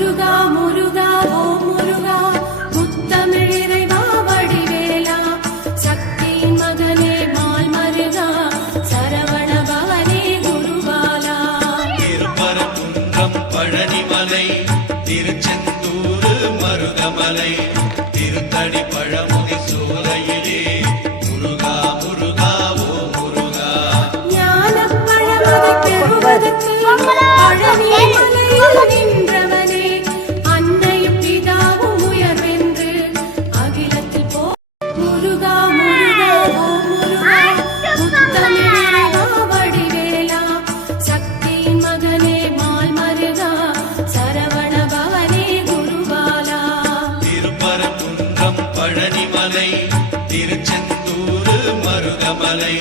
முருகா முருகா ஓ முருகா முத்தமிழ் இறைவா வடிவேலா சக்தியின் மகனே மால் மருகா சரவண பவனே குருபாலா திருப்பரங்குன்றம் பழனிமலை திருச்செந்தூர் மருகமலை திருத்தடி பழமுதி சோலையிலே முருகா முருகா ஓ முருகா ஞானப் பழமதை பெறுவதற்கு பழனி மலையில் நின்றவனே அன்னையும் பிதாவும் உயர்வென்று அகிலத்தில் போ முருகா முருகா ஓ முருகா முத்தமிழ் இறைவா வடிவேலா சக்தியின் மகனே மால் மருகா சரவண பவனே குருபாலா திருப்பரங்குன்றம் பழனிமலை திருச்செந்தூர் மருகமலை